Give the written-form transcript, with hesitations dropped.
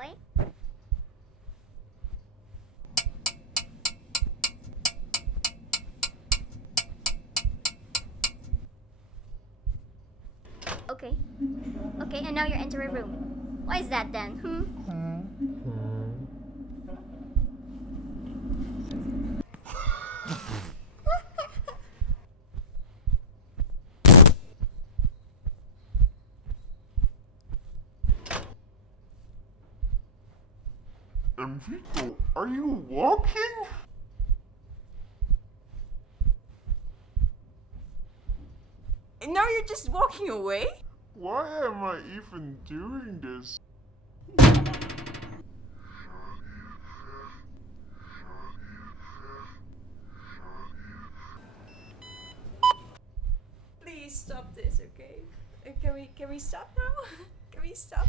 boy. Okay. Okay, and now you're entering a room. Why is that then? Enrico, are you walking? And now you're just walking away? Why am I even doing this? Please stop this, okay? Can we stop now? Can we stop?